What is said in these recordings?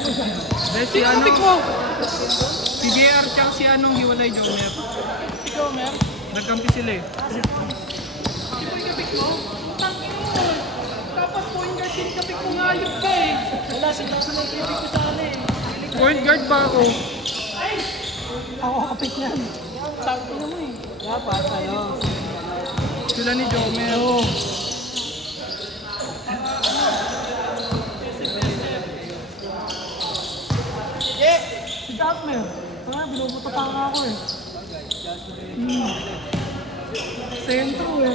Si Sino ano, pick mo? si JR tsaka si anong hiwalay Jomer. Si Gomer? Nagkampi sila eh. Sino yung pick mo? Tangin mo. Dapat point guard din ka pick mo nga yung eh. Wala, sila yung pick ko sa ano eh. Point guard ba ako? Ako kapit yan. Tangin mo eh. Dapat ano. Sila ni Jomer. Oo. Si Jasmine. Binubuto pa nga ako eh. Sentro eh.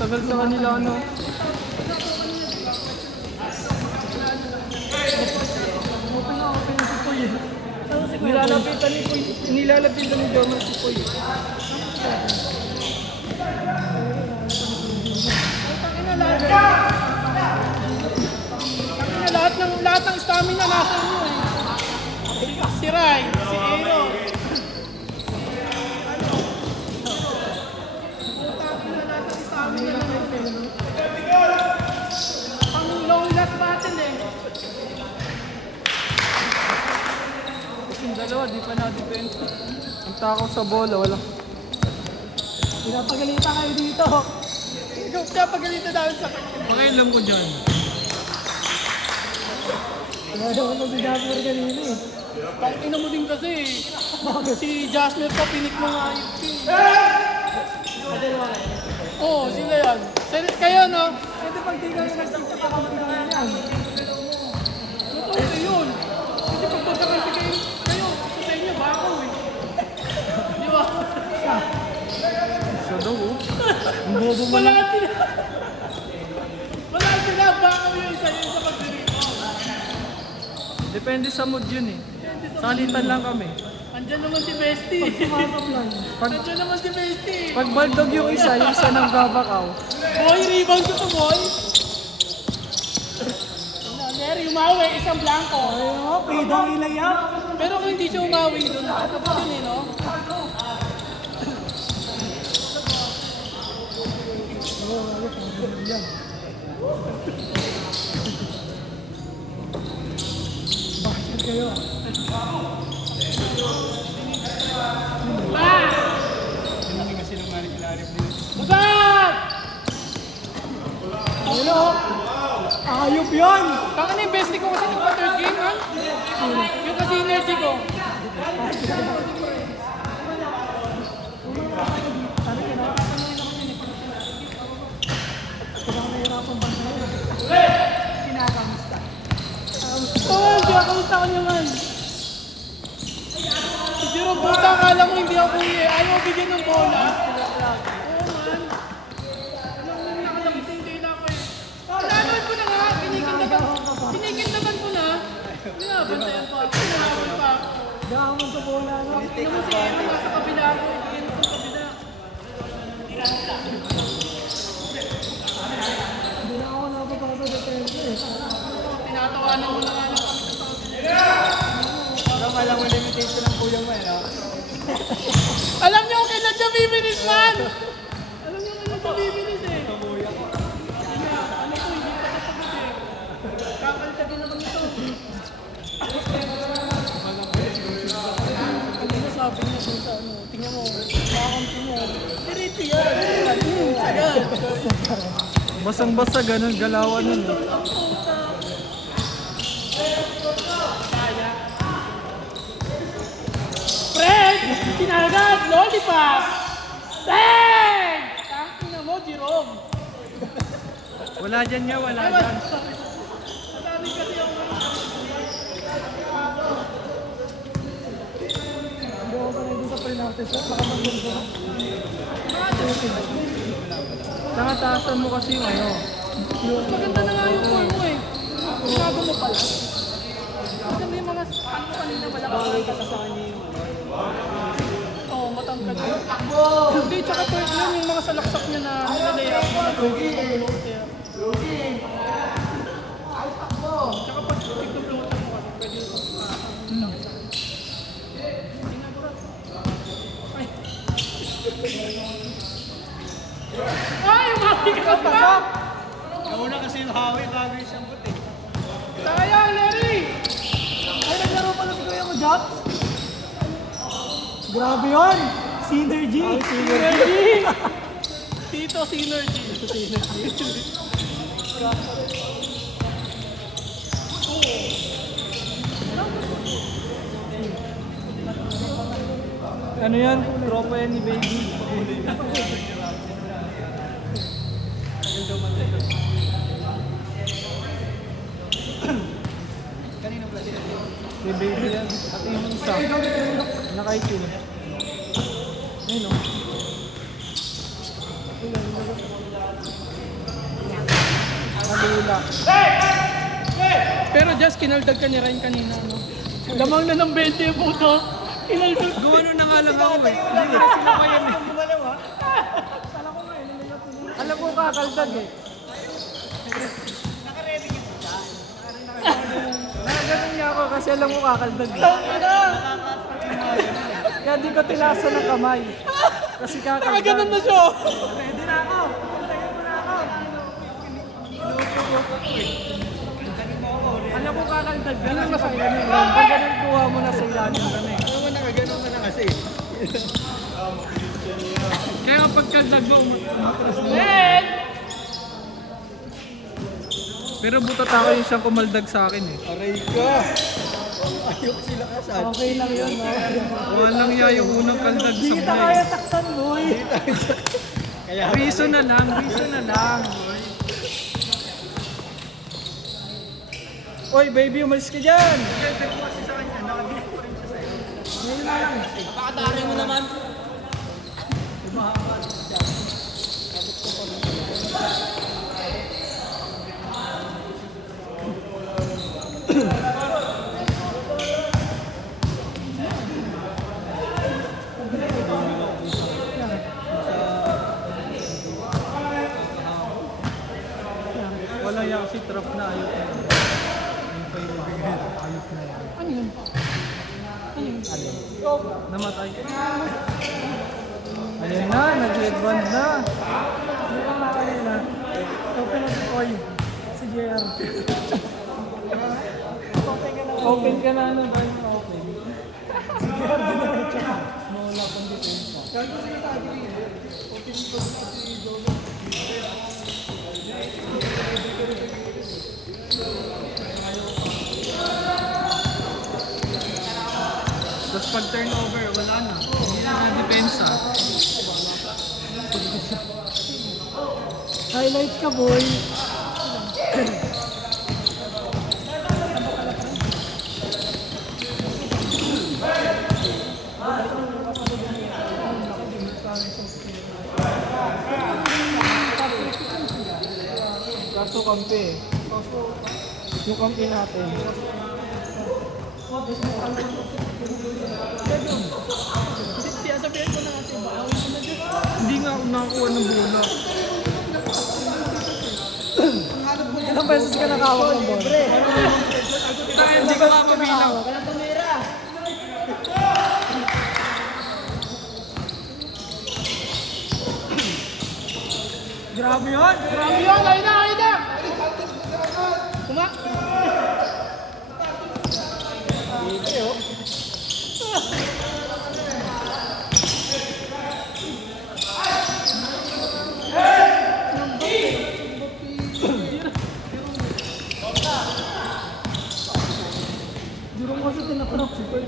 Tagal sa kanila ano. Open na open si Koy eh. Nilalapitan ni Jomer si Poy. Lahat ng stamina nasa inyo eh. Si Rai, si Aero. Pang long last battle eh. Yung dalawa, di pa na-defense. Ang takaw sa bola, wala. Pinapagalitan kayo dito. Ikaw pinapagalitan namin sa kanya. Pakailan ko dyan. Wala ko si Jasmine kanina eh. Ina mo din kasi eh. Si Jasmine pa pinik mo nga yun. Oo, sila yan. Kayo no? Pwede pag di kayo nagsimpa ka kang pinangan yan. Ano yun? Pwede pag pagkakampi kayo sa inyo, bakaw eh. Di ba? Siya daw oh. Ang bobo mo Wala lang. sila. Wala sila, bakaw yun sa inyo sa pagdirig. Depende sa mood yun eh. Salitan lang kami. Andyan naman si Bestie. Andyan naman si Bestie. Pag baldog yung isa nang gabakaw. Boy, rebound ko to, boy. Larry, umawi, isang blanco. Ayaw, pwedeng ilayap. Pero kung hindi siya umawi doon, tapos yun eh, no? Bakit kayo? Bagat! Hello? Ayop yun! Kaka na yung bestie ko kasi nagpa-third game, ha? Yung kasi energy ko. Oo, hindi ako gusto naman. Si Jerome, puta, akala mo hindi ako uwi. Ayaw bigyan ng bola. Oo, man. Alam mo, nakalapit yung data ko eh. Pinanood ko na nga, kinikindagan ko na. Binabantayan pa ako, pinahawal pa ako. Gahamon sa bola, no? Tingnan mo si Aaron, nasa kabila ako, ibigyan ko sa kabila. Hindi na ako napapasa sa tempo eh. Tinatawanan mo na nga lang kami sa Alam ka lang may limitation ng kuya mo eh, no? Alam niyo kung kailan siya bibinis, man! Alam niyo kailan siya bibinis eh. Kamuya ko. Ano ko, hindi pa kapagod eh. Kakaltagin naman ito. Ano na sabi niya kung sa ano, tingnan mo, makakampi mo. Diretso yan, agad. Basang-basa ganun, galawan nun. Eh. Fred! Kinagad! Lollipop! Bang! Tangin na mo, Jerome! Wala dyan niya, wala dyan. Sabi kasi ako hindi ako sanay doon sa penalty shot, baka mag-gol ko. Saka taasan mo kasi yung ano. Maganda na nga yung form mo eh. Bago mo pala. Maganda yung mga ano kanina, malaki ka sa kanya yung oo, matangkad yun. Hindi, tsaka third yun, yung mga salaksak niya na nilalaya ako na third yun, pag-float niya. Tsaka pag tig-float mo kasi, pwede yung ay. Ay, umakikat pa! Nauna kasi yung Hawi bago yung sambot eh. Sayang, Larry! Ay, naglaro pala si Kuya mo, Jot. Grabe yun! Synergy! Synergy! Tito Synergy. Ano yan? Tropa yan ni Baby. Si Baby yan. At yung isa. Nakaitin. Ayun o. Kalula. Pero just kinaldag ka ni Ryan kanina, no? Lamang na ng 20 yung puto. Kinaldag. Gawano na nga lang ako eh. Hindi, sila pa yan eh. Alam ko kakaldag eh. Nakaganon niya ako kasi alam ko kakaldag eh. Kaya di ko tilasa ng kamay. Kasi kakaldag. Nakaganon na siya. Ready na ako. Tagal mo na ako. Alam ko kakaldag. Ganun na sa ilalim. Pag ganun kuha mo na sa ilalim ka na eh. Ano man nakaganon ka na kasi. Kaya kapag kaldag mo, umatras mo. Then, Pero butot ako yung siyang kumaldag sa akin eh. Aray ka! Ayok sila kasal. Okay lang yun, no? Walang niya yung unang kaldag sa Hindi kita buhay. kaya taksan, boy. Kaya Riso na lang, riso na lang. Oy, baby, umalis ka dyan! napakatari mo naman. Wala yan si trap na ayok na. ano yun? Namatay. Ayan na, nag-headband na. Hindi ka nga kanina. Open na si Koy. Si JR. Open ka na, ano ba yung open? Tapos pag turnover, wala na. Hindi na depensa. Highlight ka, boy. Kaso kampi. Yung kampi natin. Siya sabihin ko na kasi, baawin mo na dyan. Hindi nga ako nakakuha ng bola. Ilang beses ka nakawak ng bola? Hindi ko makabilang. Grabe yun! Grabe yun, ayun na, ayun na! Kuma? Durong kasi tinatrap si Koy.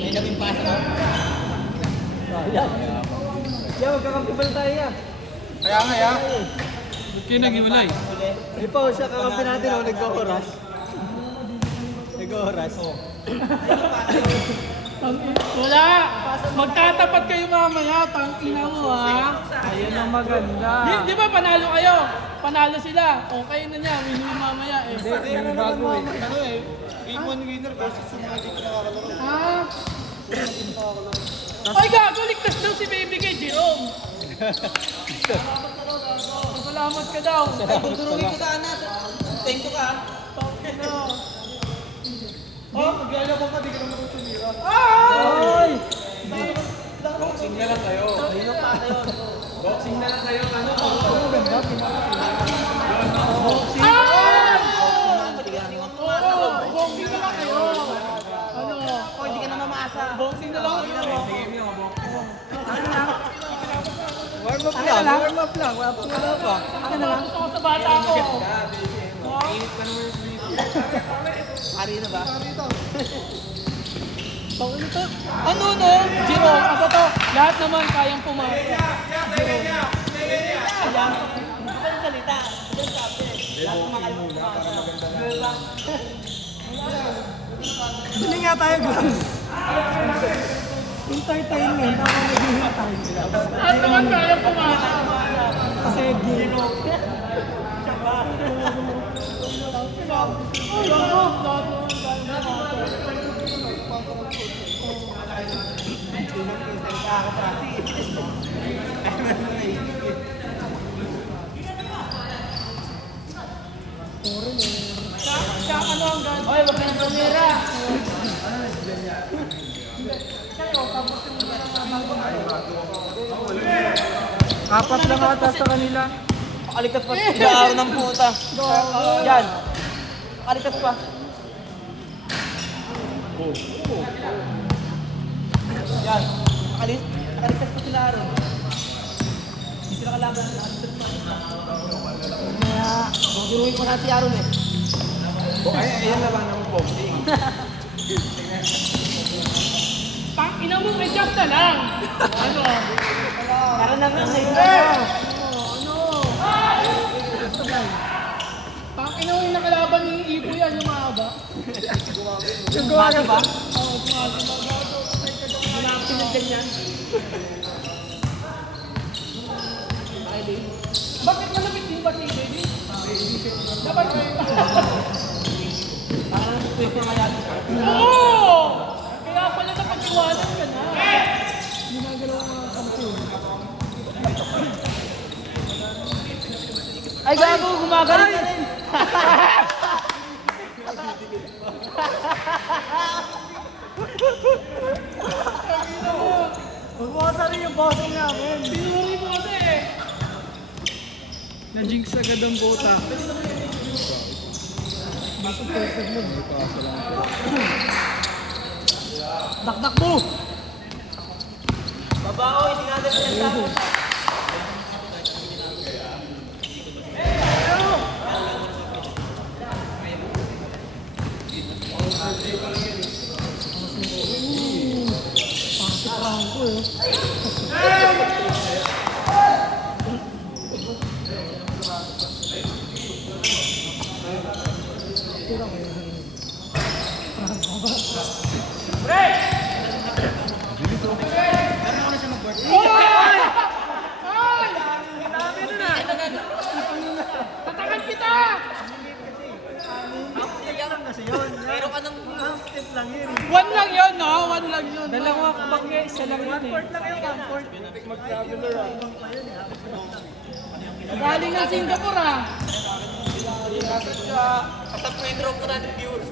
May daming pasa mo. Yan, magkakampi pala tayo yan. Kaya nga ya. Ba't kayo nag-iwalay? Di pa siya kakampi natin o nag-oras. Nag-oras. Wala! Magtatapat kayo mamaya, tangina mo ha! Ayun ang maganda. Di ba panalo kayo? Panalo sila. O kayo na niya, win mo mamaya eh. Hindi, may bago eh. Ano eh, game 1 winner versus yung mga dito nakakalaro. Ha? Ay gago, ligtas daw si baby kay Jerome. Salamat ka daw. Tutulungin ko sana. Thank you ka. Tangina. Oh, maglalaro ka, di ka naman ito tumira. Ay! Boxing na lang kayo. Sino pa kayo? Boxing na lang kayo. Ano? Ang ganda, Boxing! Oo, boxing na lang kayo. Ano? Oh, hindi ka na mamasa. Boxing na lang kayo. Warm up lang. Warm up lang. Wala pa. Ano na lang? Gusto ko sa bata ko. Init pa naman yung video. Ari na ba? Ano no? Zero. Ano to? Lahat naman kayang pumasok. Ayan. Ito yung salita. Ito yung sabi. Lahat kumakalaman kumasa. Diba? Bili nga tayo, guys. Entertainment, ako naghihintay. Lahat naman kayang pumasok. Kasi game. Siya ano ang ganda? Oy, wag ka na tumira. Apat lang ata sa kanila. Pakaligtas pa. Ilang araw ng puta. Yan. Pakaligtas pa. Yan. Pakaligtas pa sila araw. Hindi sila kalaban. Pakaligtas pa. Kaya, Guguruin ko natin si Aaron eh. Ayan laban ng boxing. Pang ina mo, adjust na lang. Ano? Para naman na yun. Pang ina mo yung nakalaban ni Ipo yan, yung mahaba. yung gawa Mati ba? Oo, ganyan. Bakit malapit din ba si Baby? Dapat Parang twist na ngayon. Oo! Kaya pala napag-iwanan ka na. ginagalaw ang kampo. Ay, gago, gumagaling na rin. Magbukas rin yung bossing namin. Pinuri mo kasi eh. Na-jinx agad ang bota. Dakdak mo! Babaho, hindi natin pinagsabi. Franco eh. Tatakan kita! Meron ka ng step lang yun. One lang yun, no? One lang yun. Dalawa kapag isa lang yun eh. Galing ng Singapore ah. Kasap ko yung drop ko natin viewers.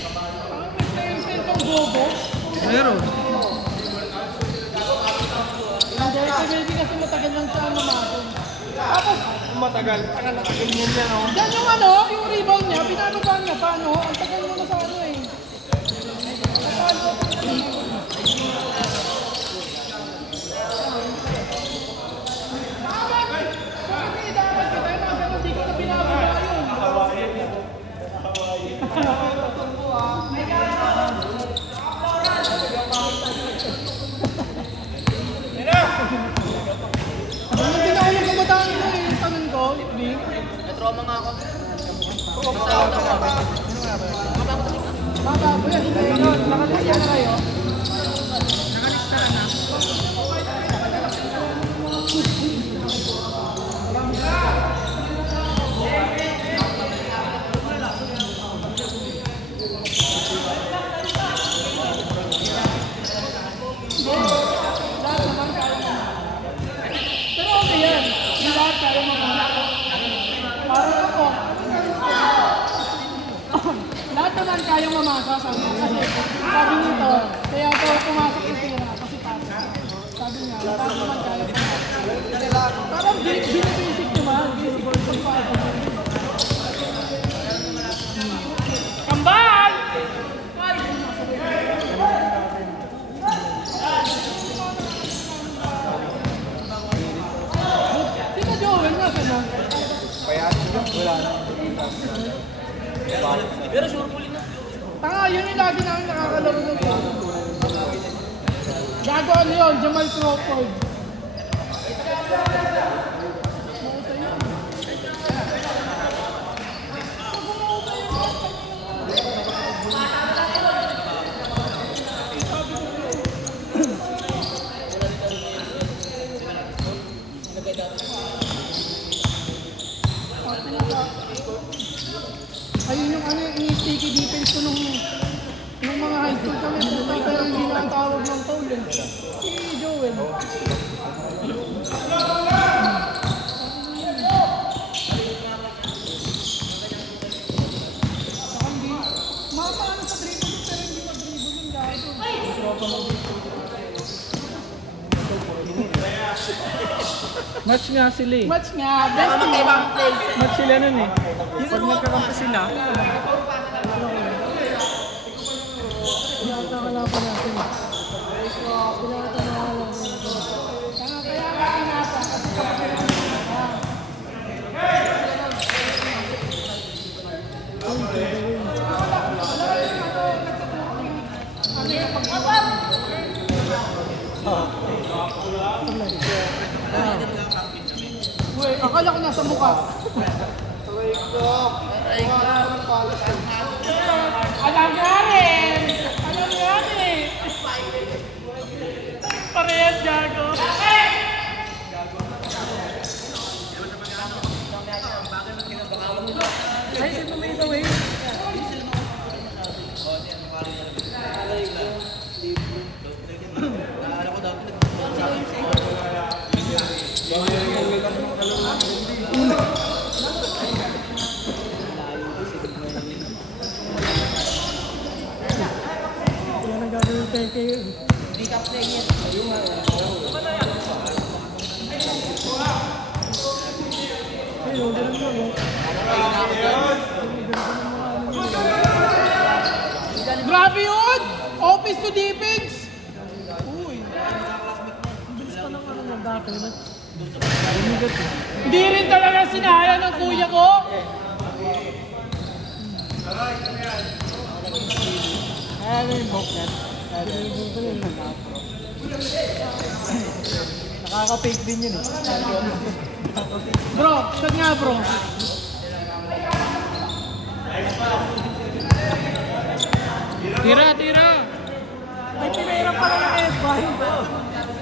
Same tong bobo. Meron. Hindi, si Baby kasi matagal lang siya namatong. Tapos, Matagal. Ganyan yan oh. yan yung ano, yung rebound niya, pinababa niya pa, no? Ang tagal mo na sa ano eh. Bakit dapat kita yung mga ganun, di ko na pinababa yun. Ano din ako nagkabataan ko eh, yung tanong ko, Link. Natroma nga ako. Bata ko yan, hindi yun. Nakatagyan na kayo. kayang mamasa, sabi niya. Kasi sabi nito, kaya daw pumasok yung tira kasi pasok. Sabi niya, paano naman kaya pumasok? Parang binibasic naman, basic yung pagpapasok. Kambal! Sino Joel nga sa nun? Pero sure po na. Tanga, yun yung lagi namin nakakalaro ng Gago ano yun, Jamal Crawford. Ayun yung ano yung sticky defense ko nung mga high school kami. Pero hindi na ang tawag ng foul eh. Si Joel. Saka hindi. Mapaano sa dribble pero hindi mag-dribble yung gago. Match nga sila eh. Match nga. Best team. Match sila nun eh. Pag nagkakampi sila, Yata kalaban natin. Yata nakalaban natin. Kaya nga pinasa kasi kapag akala ko nasa mukha. Alam nga rin! Alam nga rin! Parehas, Gago! Ay, ito may ito eh. Kaya nang gagawin tayo kayo. Ayun, ganun lang oh. Grabe yun! Office to defense! Uy! Bilis pa ng ano ng dati. Hindi rin talaga sinaya ng kuya ko! Kaya na yung book yan. Kaya na yung book yan. Nakaka-fake din yun eh. Bro, shot nga bro. tira, tira! Ay, pinahirap pa lang ng headband.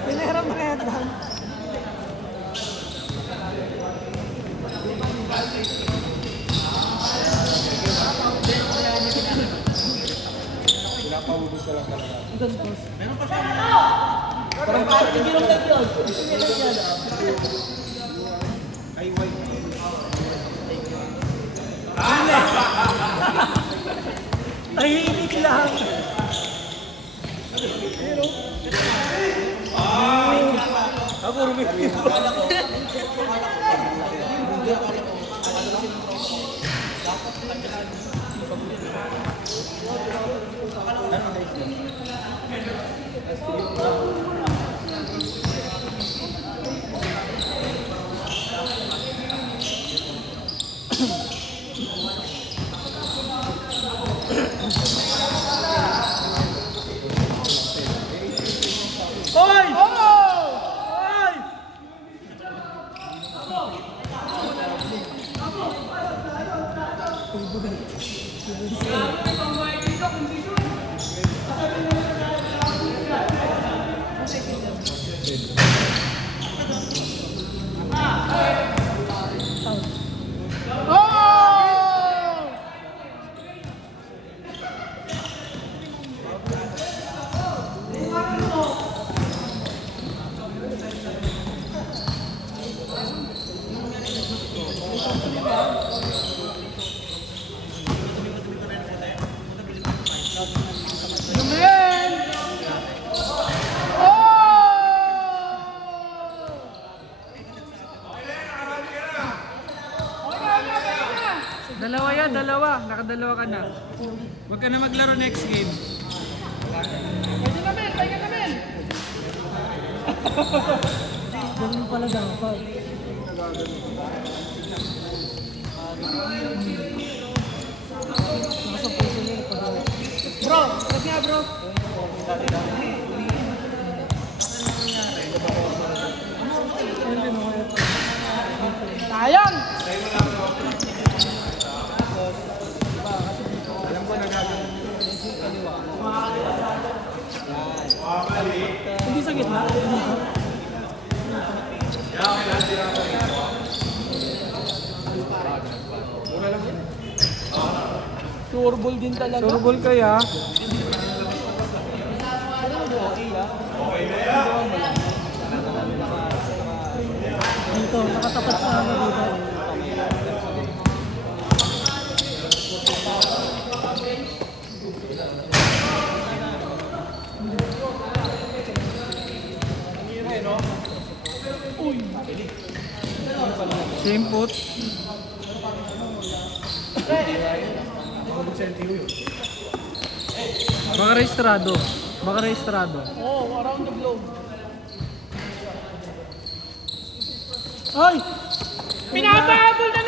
Pinahirap ng headband. Parang parang hindi lang lang yun. Hindi lang yan. Tahimik lang. Ako rumit. Hoy! Oh! Hoy! nakadalawa ka na. Huwag ka na maglaro next game. Pwede na, Mel. Pwede na, Mel. Ganun pala dapat. Nasa puso niya pa daw. Bro, wag nga, bro. Hindi mo kaya. Sayang. Hindi sa gitna. Dito. Sure ball din talaga. Surbol kaya. Dito. Nakatapat sa ano dito. Same put. Baka rehistrado. Baka rehistrado. Oh, around the globe. Ay! Pinapahabol na